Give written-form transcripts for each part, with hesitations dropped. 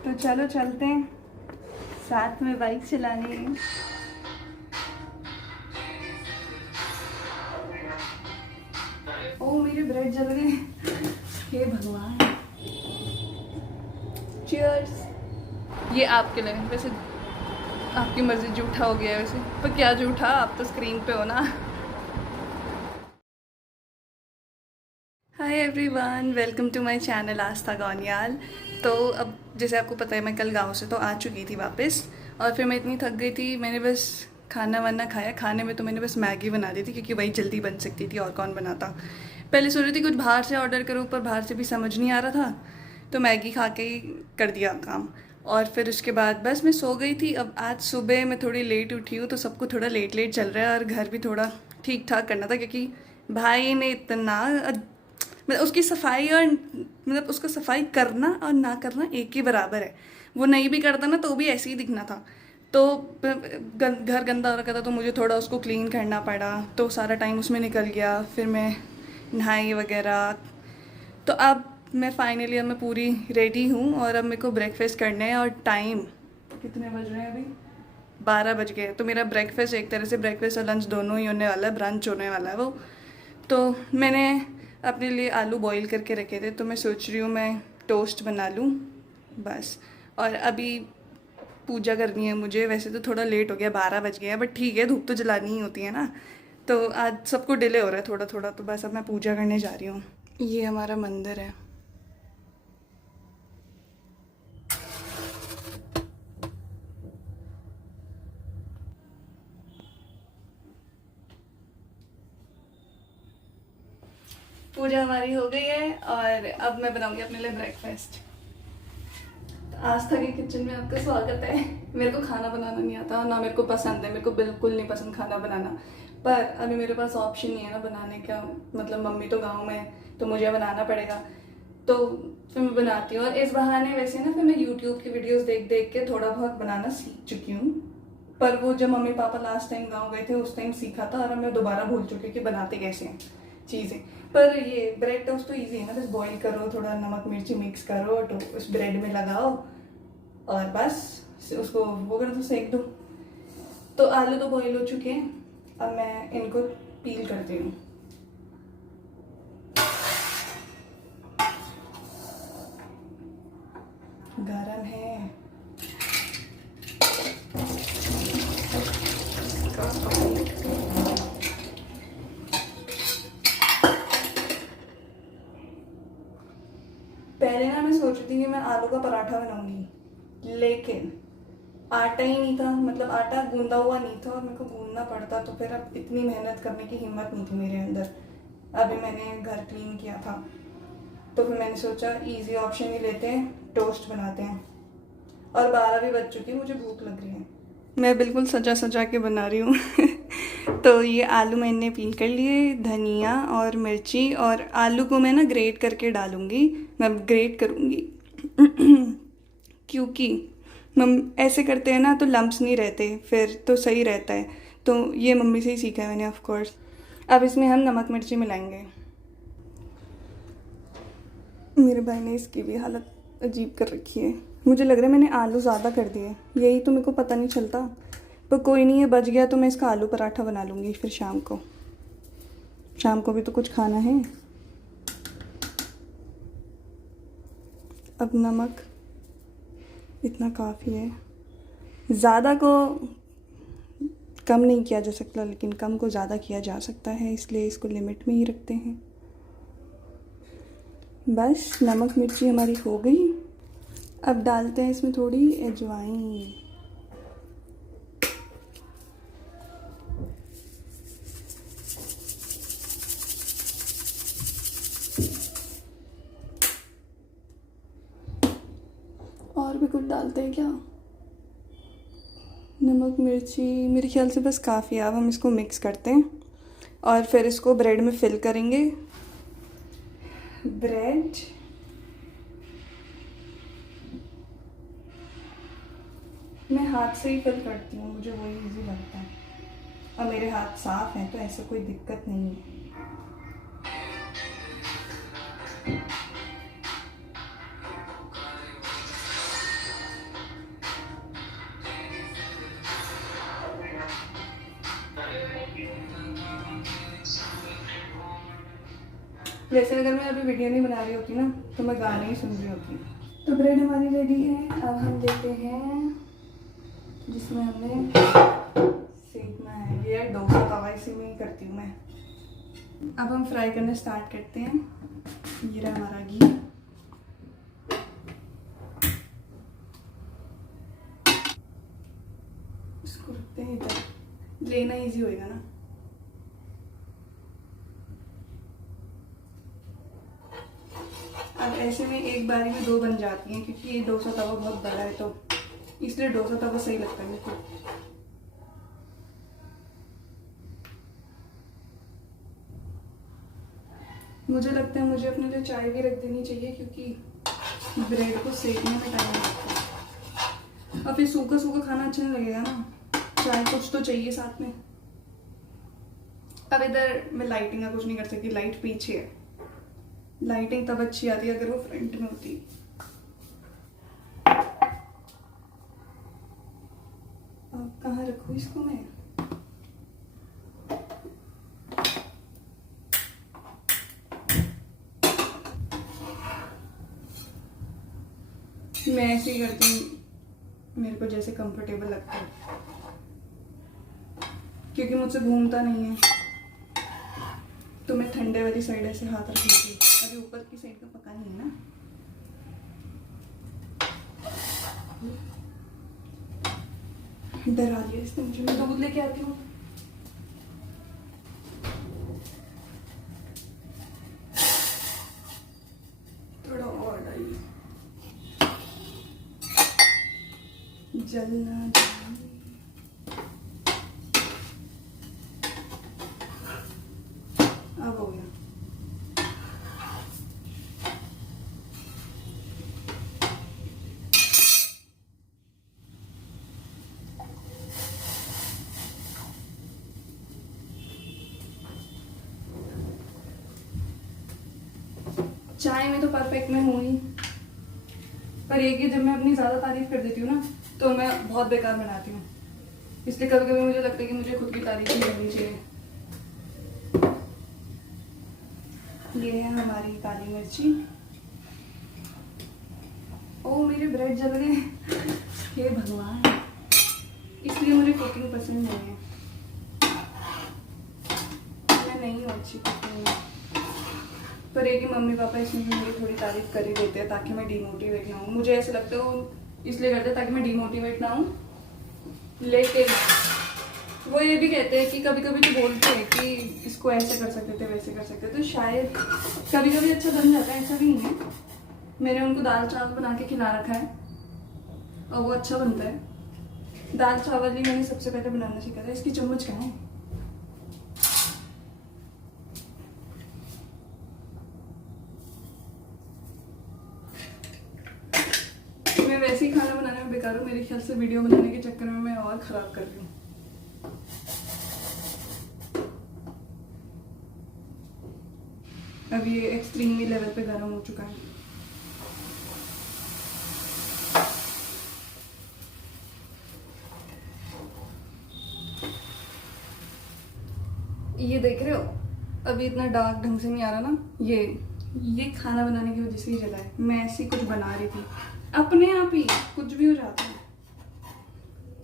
तो चलो चलते हैं साथ में बाइक चलाने। ओ मेरे ब्रेड जल गए, हे भगवान। चीयर्स। ये आपके लिए, वैसे आपकी मर्जी, जूठा हो गया है वैसे, पर क्या जूठा, आप तो स्क्रीन पे हो ना। Hi everyone, welcome to my channel Aastha Gauniyal. तो अब जैसे आपको पता है, मैं कल गांव से तो आ चुकी थी वापस, और फिर मैं इतनी थक गई थी, मैंने बस खाना वाना खाया। खाने में तो मैंने बस मैगी बना दी थी, क्योंकि वही जल्दी बन सकती थी, और कौन बनाता। पहले सोच रही थी कुछ बाहर से ऑर्डर करूँ, पर बाहर से भी समझ नहीं आ रहा था, तो मैगी खा के ही कर दिया काम। और फिर उसके बाद बस मैं सो गई थी। अब आज सुबह मैं थोड़ी लेट उठी हूँ, तो सबको थोड़ा लेट लेट चल रहा है, और घर भी थोड़ा ठीक ठाक करना था, क्योंकि भाई ने इतना मतलब उसकी सफाई, और मतलब उसको सफाई करना और ना करना एक ही बराबर है। वो नहीं भी करता ना तो भी ऐसे ही दिखना था। तो घर गंदा हो रखा था, तो मुझे थोड़ा उसको क्लीन करना पड़ा, तो सारा टाइम उसमें निकल गया। फिर मैं नहाई वगैरह। तो अब मैं फाइनली, अब मैं पूरी रेडी हूँ, और अब मेरे को ब्रेकफास्ट करना है। और टाइम कितने बज रहे हैं अभी? 12 बज गए। तो मेरा ब्रेकफास्ट एक तरह से ब्रेकफास्ट और लंच दोनों ही होने वाला है, ब्रंच होने वाला है वो। तो मैंने अपने लिए आलू बॉईल करके रखे थे, तो मैं सोच रही हूँ मैं टोस्ट बना लूँ बस। और अभी पूजा करनी है मुझे। वैसे तो थोड़ा लेट हो गया, 12 बज गया, बट ठीक है, धूप तो जलानी ही होती है ना। तो आज सबको डिले हो रहा है थोड़ा थोड़ा, तो बस अब मैं पूजा करने जा रही हूँ। ये हमारा मंदिर है। पूजा हमारी हो गई है, और अब मैं बनाऊंगी अपने लिए ब्रेकफास्ट। आस्था के किचन में आपका स्वागत है। मेरे को खाना बनाना नहीं आता, ना मेरे को पसंद है, मेरे को बिल्कुल नहीं पसंद खाना बनाना। पर अभी मेरे पास ऑप्शन नहीं है ना बनाने का, मतलब मम्मी तो गांव में है, तो मुझे बनाना पड़ेगा। तो फिर मैं बनाती हूँ, और इस बहाने वैसे ना फिर मैं यूट्यूब की वीडियोस देख देख के थोड़ा बहुत बनाना सीख चुकी हूँ। पर वो जब मम्मी पापा लास्ट टाइम गाँव गए थे उस टाइम सीखा था, और अब मैं दोबारा भूल चुकी हूँ कि बनाते कैसे हैं चीज़ें। पर ये ब्रेड टोस्ट तो इजी है ना, बस बॉईल करो, थोड़ा नमक मिर्ची मिक्स करो, तो उस ब्रेड में लगाओ, और बस उसको वो कर दो, सेक दो। तो आलू तो बॉईल हो चुके हैं, अब मैं इनको पील करती हूँ। गरम है। पहले ना मैं सोच रही थी कि मैं आलू का पराठा बनाऊंगी, लेकिन आटा ही नहीं था, मतलब आटा गूंदा हुआ नहीं था, और मेरे को गूंदना पड़ता, तो फिर अब इतनी मेहनत करने की हिम्मत नहीं थी मेरे अंदर। अभी मैंने घर क्लीन किया था, तो फिर मैंने सोचा इजी ऑप्शन ही लेते हैं, टोस्ट बनाते हैं। और 12 भी बज चुकी है, मुझे भूख लग रही है। मैं बिल्कुल सजा सजा के बना रही हूँ। तो ये आलू मैंने पील कर लिए, धनिया और मिर्ची, और आलू को मैं ना ग्रेट करके डालूंगी, मैं ग्रेट करूँगी। क्योंकि मम ऐसे करते हैं ना तो लम्प्स नहीं रहते, फिर तो सही रहता है। तो ये मम्मी से ही सीखा है मैंने, ऑफ कोर्स। अब इसमें हम नमक मिर्ची मिलाएंगे। मेरे भाई ने इसकी भी हालत अजीब कर रखी है। मुझे लग रहा है मैंने आलू ज़्यादा कर दिए, यही तो मेरे को पता नहीं चलता। पर कोई नहीं है, बच गया तो मैं इसका आलू पराठा बना लूँगी फिर शाम को। शाम को भी तो कुछ खाना है। अब नमक इतना काफ़ी है, ज़्यादा को कम नहीं किया जा सकता, लेकिन कम को ज़्यादा किया जा सकता है, इसलिए इसको लिमिट में ही रखते हैं। बस नमक मिर्ची हमारी हो गई। अब डालते हैं इसमें थोड़ी अजवाइन। और भी कुछ डालते हैं क्या? नमक मिर्ची मेरे ख्याल से बस काफ़ी है। अब हम इसको मिक्स करते हैं, और फिर इसको ब्रेड में फिल करेंगे। ब्रेड मैं हाथ से ही फिल करती हूँ, मुझे वही इजी लगता है, और मेरे हाथ साफ हैं तो ऐसे कोई दिक्कत नहीं है। वैसे अगर मैं अभी वीडियो नहीं बना रही होती ना तो मैं गाने ही सुन रही होती। तो ब्रेड हमारी रेडी है। अब हम लेते हैं जिसमें हमने सेकना है। ये डोसा तवा, इसी में ही करती हूँ मैं। अब हम फ्राई करना स्टार्ट करते हैं। ये रहा हमारा घी। इसको रखते हैं इधर, लेना इजी होएगा ना। अब ऐसे में एक बारी में 2 बन जाती हैं, क्योंकि ये डोसा तवा बहुत बड़ा है तो इसलिए डोसा तवा सही लगता है मेरे को। मुझे लगता है मुझे अपने लिए चाय भी रख देनी चाहिए, क्योंकि ब्रेड को सेकने में टाइम लगता है और फिर सूखा सूखा खाना अच्छा नहीं लगेगा ना। चाय कुछ तो चाहिए साथ में। अब इधर मैं लाइटिंग का कुछ नहीं कर सकती, लाइट पीछे है। लाइटिंग तब अच्छी आती है अगर वो फ्रंट में होती। अब कहाँ रखूँ इसको मैं? मैं ऐसे ही करती हूँ, मेरे को जैसे कंफर्टेबल लगता है, क्योंकि मुझसे घूमता नहीं है। तो मैं ठंडे वाली साइड ऐसे हाथ रख लेती हूँ। अभी ऊपर की साइड का पका नहीं है ना। डरा दिया इसने मुझे। मैं दूध लेके आती हूँ। थोड़ा और डालिए, जलना चाहिए। अब हो गया। चाय में तो परफेक्ट मैं हूँ ही, पर एक ही जब मैं अपनी ज़्यादा तारीफ कर देती हूँ ना तो मैं बहुत बेकार बनाती हूँ। इसलिए कभी कभी मुझे लगता है कि मुझे खुद की तारीफ ही करनी चाहिए। ये है हमारी काली मिर्ची। ओ मेरे ब्रेड जल गए। हे भगवान, इसलिए मुझे कुकिंग पसंद नहीं है। मैं नहीं हूँ अच्छी कुकिंग में, पर एक ही मम्मी पापा इसमें भी मेरी थोड़ी तारीफ कर ही देते हैं ताकि मैं डिमोटिवेट ना हूँ। मुझे ऐसा लगता है वो इसलिए करते हैं ताकि मैं डिमोटिवेट ना हूँ। लेकिन वो ये भी कहते हैं कि कभी कभी तो बोलते हैं कि इसको ऐसे कर सकते थे, वैसे कर सकते थे, तो शायद कभी कभी अच्छा बन जाता है। ऐसा भी नहीं है। मैंने उनको दाल चावल बना के खिला रखा है और वो अच्छा बनता है। दाल चावल ही मैंने सबसे पहले बनाना सीखा था। इसकी चम्मच कहाँ है? मैं वैसे ही खाना बनाने में बेकार हूँ। मेरे ख्याल से वीडियो बनाने के चक्कर में मैं और खराब कर रही हूँ। अब ये एक्सट्रीमली लेवल पे गर्म हो चुका है। ये देख रहे हो, अभी इतना डार्क ढंग से नहीं आ रहा ना। ये खाना बनाने की वजह से ही जला है। मैं ऐसी कुछ बना रही थी, अपने आप ही कुछ भी हो जाता है।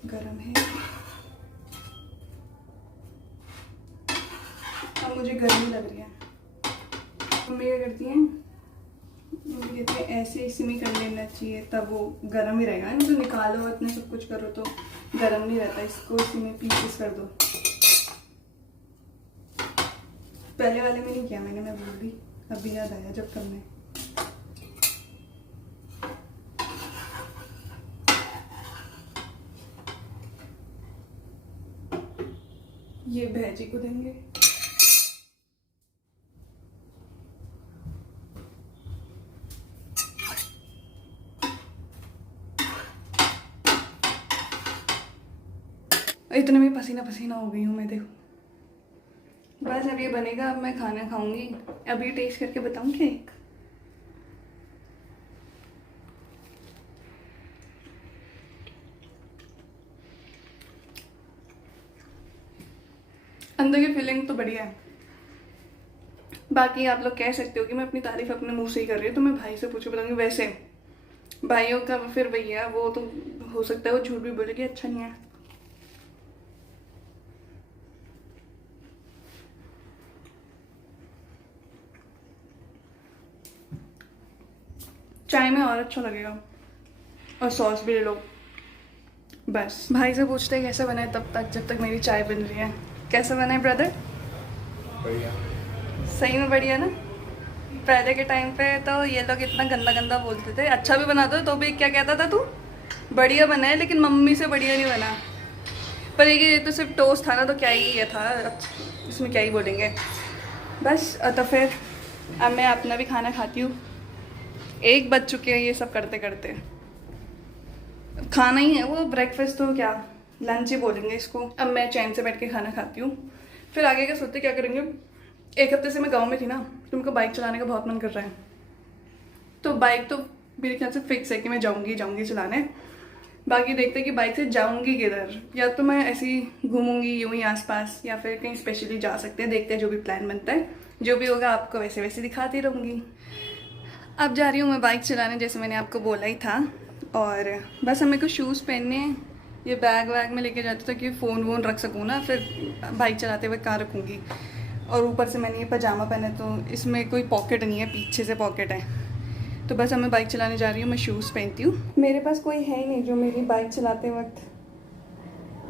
गरम है। अब मुझे गर्मी लग रही है। मम्मी क्या करती हैं, मम्मी कहती है ऐसे इसी में कर लेना चाहिए, तब वो गर्म ही रहेगा। तो निकालो इतने सब कुछ करो तो गर्म नहीं रहता। इसको इसी में पीसेस कर दो। पहले वाले में नहीं किया मैंने, मैं भूल गई। अभी याद आया जब करना है। ये भैजी को देंगे। इतने में पसीना पसीना हो गई हूँ मैं, देखो। बस अब ये बनेगा, अब मैं खाना खाऊंगी। अभी टेस्ट करके बताऊँ क्या? एक अंदर की फीलिंग तो बढ़िया है, बाकी आप लोग कह सकते हो कि मैं अपनी तारीफ अपने मुंह से ही कर रही हूँ, तो मैं भाई से पूछे बताऊंगी। वैसे भाइयों का फिर वही है, वो तो हो सकता है वो झूठ भी बोले कि अच्छा नहीं है। चाय में और अच्छा लगेगा, और सॉस भी ले लो। बस भाई से पूछते हैं कैसे बना है तब तक, जब तक मेरी चाय बन रही है। कैसे बना है ब्रदर? बढ़िया। सही में बढ़िया ना। पहले के टाइम पे तो ये लोग इतना गंदा गंदा बोलते थे, अच्छा भी बनाते तो भी क्या कहता था तू, बढ़िया बना है, लेकिन मम्मी से बढ़िया नहीं बना। पर ये तो सिर्फ टोस्ट था ना, तो क्या ही ये था, इसमें क्या ही बोलेंगे। बस तो फिर अब मैं अपना भी खाना खाती हूँ। 1 बज चुके हैं ये सब करते करते। खाना ही है वो, ब्रेकफास्ट तो क्या, लंच ही बोलेंगे इसको। अब मैं चैन से बैठ के खाना खाती हूँ, फिर आगे का सोचते क्या करेंगे। 1 हफ्ते से मैं गांव में थी ना, तो मेरे को बाइक चलाने का बहुत मन कर रहा है। तो बाइक तो मेरे ख्याल से फिक्स है कि मैं जाऊँगी चलाने। बाकी देखते हैं कि बाइक से जाऊँगी किधर, या तो मैं ऐसे ही घूमूंगी यूँ ही आसपास, या फिर कहीं स्पेशली जा सकते हैं। देखते हैं, जो भी प्लान बनता है, जो भी होगा आपको वैसे वैसे दिखाती रहूँगी। अब जा रही हूँ मैं बाइक चलाने, जैसे मैंने आपको बोला ही था। और बस अब मेरे को शूज़ पहनने हैं। ये बैग वैग में लेके जाती था कि फ़ोन वोन रख सकूँ ना, फिर बाइक चलाते हुए कहाँ रखूँगी। और ऊपर से मैंने ये पजामा पहना, तो इसमें कोई पॉकेट नहीं है, पीछे से पॉकेट है। तो बस अब मैं बाइक चलाने जा रही हूँ, मैं शूज़ पहनती हूँ। मेरे पास कोई है ही नहीं जो मेरी बाइक चलाते वक्त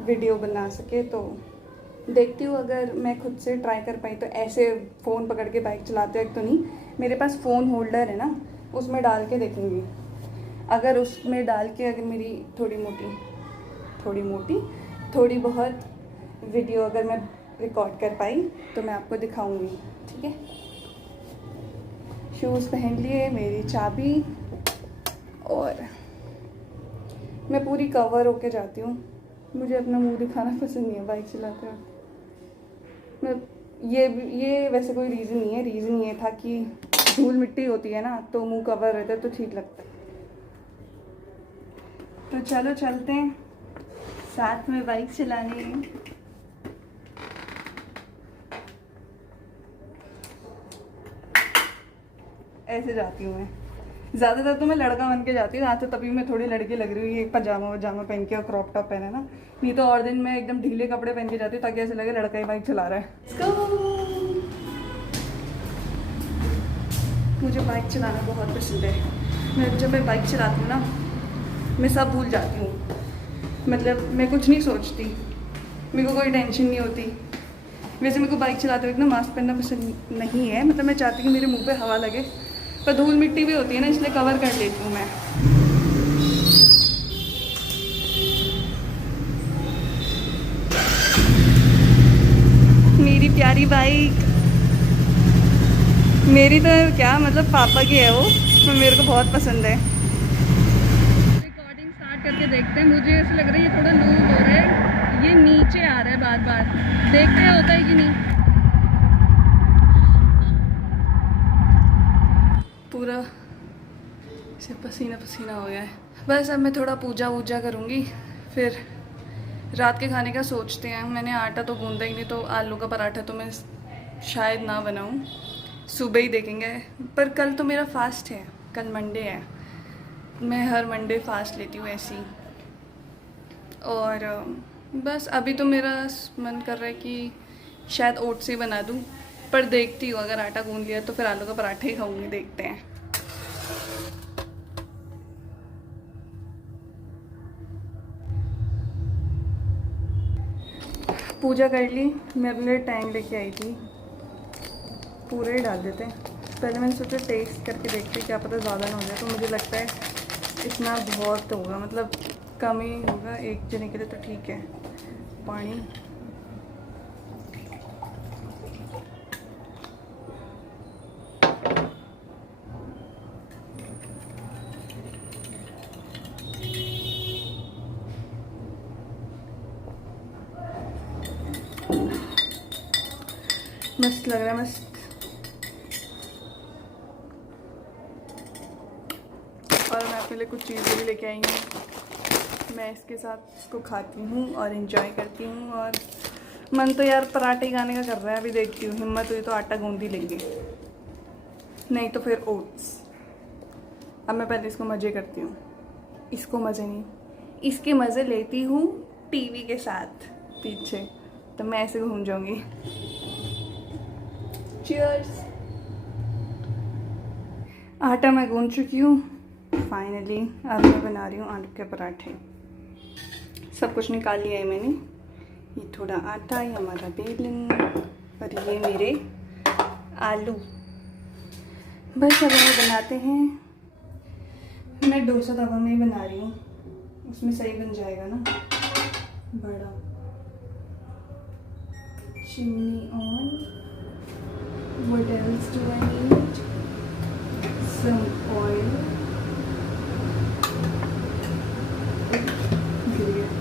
वीडियो बना सके, तो देखती हूँ अगर मैं खुद से ट्राई कर पाई तो। ऐसे फ़ोन पकड़ के बाइक चलाते वक्त तो नहीं, मेरे पास फ़ोन होल्डर है ना, उसमें डाल के देखूँगी। अगर उसमें डाल के अगर मेरी थोड़ी बहुत वीडियो अगर मैं रिकॉर्ड कर पाई तो मैं आपको दिखाऊंगी, ठीक है। शूज़ पहन लिए, मेरी चाबी, और मैं पूरी कवर होके जाती हूँ। मुझे अपना मुंह दिखाना पसंद नहीं है बाइक चलाते वक्त। मैं ये वैसे कोई रीज़न ये था कि धूल मिट्टी होती है ना, तो मुंह कवर रहता है तो ठीक लगता है। तो चलो चलते हैं साथ में बाइक चलाने। ऐसे जाती हूँ मैं, ज़्यादातर तो मैं लड़का बन के जाती हूँ। आज तो तभी मैं थोड़ी लड़की लग रही हूँ, ये पजामा वजामा पहन के और क्रॉप टॉप पहने ना। नहीं तो और दिन मैं एकदम ढीले कपड़े पहन के जाती हूँ, ताकि ऐसे लगे लड़का ही बाइक चला रहा है। मुझे बाइक चलाना बहुत पसंद है। जब मैं बाइक चलाती हूँ ना, मैं सब भूल जाती हूँ। मतलब मैं कुछ नहीं सोचती, मेरे को कोई टेंशन नहीं होती। वैसे मेरे को बाइक चलाते वक्त ना मास्क पहनना पसंद नहीं है, मतलब मैं चाहती हूँ कि मेरे मुंह पे हवा लगे, पर धूल मिट्टी भी होती है ना, इसलिए कवर कर लेती हूँ मैं। मेरी प्यारी बाइक, मेरी तो क्या मतलब पापा की है वो, तो मेरे को बहुत पसंद है। रिकॉर्डिंग स्टार्ट करके देखते हैं। मुझे ऐसा लग रहा है ये थोड़ा लूज हो रहा है, ये नीचे आ रहा है बार बार। देखते हैं होता है कि नहीं। पूरा से पसीना पसीना हो गया है। बस अब मैं थोड़ा पूजा वूजा करूँगी, फिर रात के खाने का सोचते हैं। मैंने आटा तो गूंदा ही नहीं, तो आलू का पराठा तो मैं शायद ना बनाऊँ, सुबह ही देखेंगे। पर कल तो मेरा फास्ट है, कल मंडे है। मैं हर मंडे फास्ट लेती हूँ ऐसी। और बस अभी तो मेरा मन कर रहा है कि शायद ओट्स ही बना दूँ, पर देखती हूँ अगर आटा गूंद लिया तो फिर आलू का पराठा ही खाऊंगी, देखते हैं। पूजा कर ली, मैं अपने लिए टैंग लेके आई थी। पूरे ही डाल देते हैं। पहले मैंने सोचा टेस्ट करके देखते, क्या पता ज़्यादा ना हो जाए। तो मुझे लगता है इतना बहुत होगा, मतलब कम ही होगा एक जने के लिए, तो ठीक है। पानी मस्त लग रहा है, मस्त। और मैं अपने लिए कुछ चीज़ें भी लेके आई हूँ, मैं इसके साथ इसको खाती हूँ और इन्जॉय करती हूँ। और मन तो यार पराठे खाने का कर रहा है, अभी देखती हूँ, हिम्मत हुई तो आटा गूंद ही लेंगे। नहीं तो फिर ओट्स। अब मैं पहले इसको मज़े करती हूँ। इसको मज़े नहीं, इसके मज़े लेती हूँ टीवी के साथ पीछे, तो मैं ऐसे घूम जाऊँगी। चीयर्स। आटा मैं गूंद चुकी हूँ फाइनली। अब मैं बना रही हूँ आलू के पराठे। सब कुछ निकाल लिया है मैंने। ये थोड़ा आटा, ये हमारा बेलन, और ये मेरे आलू। बस अब हमें बनाते हैं। मैं डोसा तवा में ही बना रही हूँ, उसमें सही बन जाएगा ना। बड़ा chimney on. What else do I need? Some oil. Great.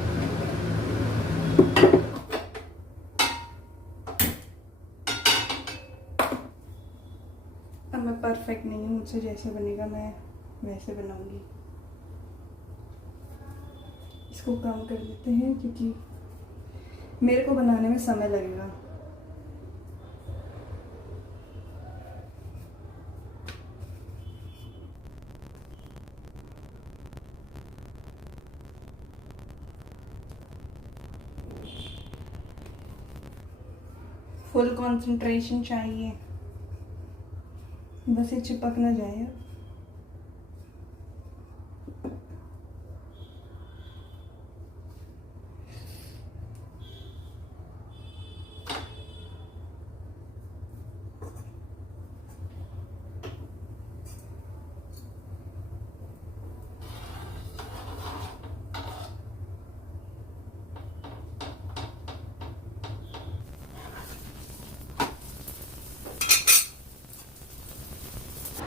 अब मैं परफेक्ट नहीं हूँ, मुझसे जैसे बनेगा मैं वैसे बनाऊंगी। इसको कम कर देते हैं क्योंकि मेरे को बनाने में समय लगेगा। फुल कंसंट्रेशन चाहिए, बस ये चिपक ना जाए।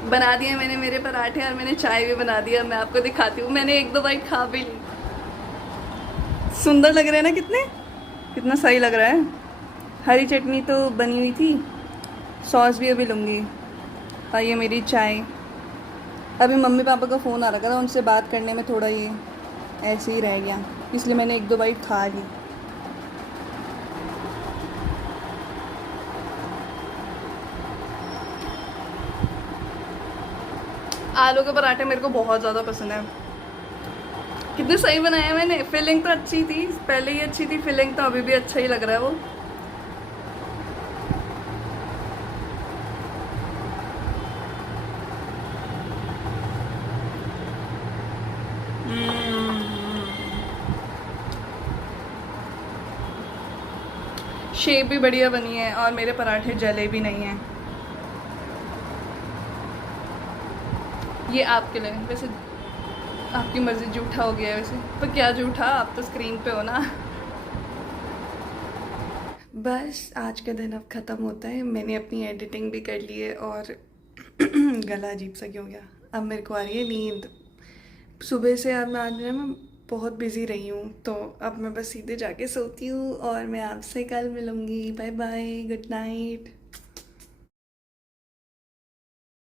बना दिए मैंने मेरे पराठे और मैंने चाय भी बना दिया। मैं आपको दिखाती हूँ। मैंने एक दो बाइट खा भी ली। सुंदर लग रहे हैं ना कितने, कितना सही लग रहा है। हरी चटनी तो बनी हुई थी, सॉस भी अभी लूँगी। और ये मेरी चाय। अभी मम्मी पापा का फ़ोन आ रखा था, उनसे बात करने में थोड़ा ये ऐसे ही रह गया, इसलिए मैंने एक दो बाइट खा ली। आलू के पराठे मेरे को बहुत ज़्यादा पसंद है। कितने सही बनाया मैंने। फिलिंग तो अच्छी थी, पहले ही अच्छी थी फिलिंग, तो अभी भी अच्छा ही लग रहा है वो। शेप भी बढ़िया बनी है और मेरे पराठे जले भी नहीं हैं। ये आपके लिए, वैसे आपकी मर्जी। जूठा हो गया है वैसे, पर क्या जूठा, आप तो स्क्रीन पे हो ना। बस आज का दिन अब ख़त्म होता है। मैंने अपनी एडिटिंग भी कर ली है और गला अजीब सा क्यों गया। अब मेरे को आ रही है नींद। सुबह से अब मैं आज मैं बहुत बिज़ी रही हूँ, तो अब मैं बस सीधे जाके सोती हूँ और मैं आपसे कल मिलूँगी। Bye bye, good night.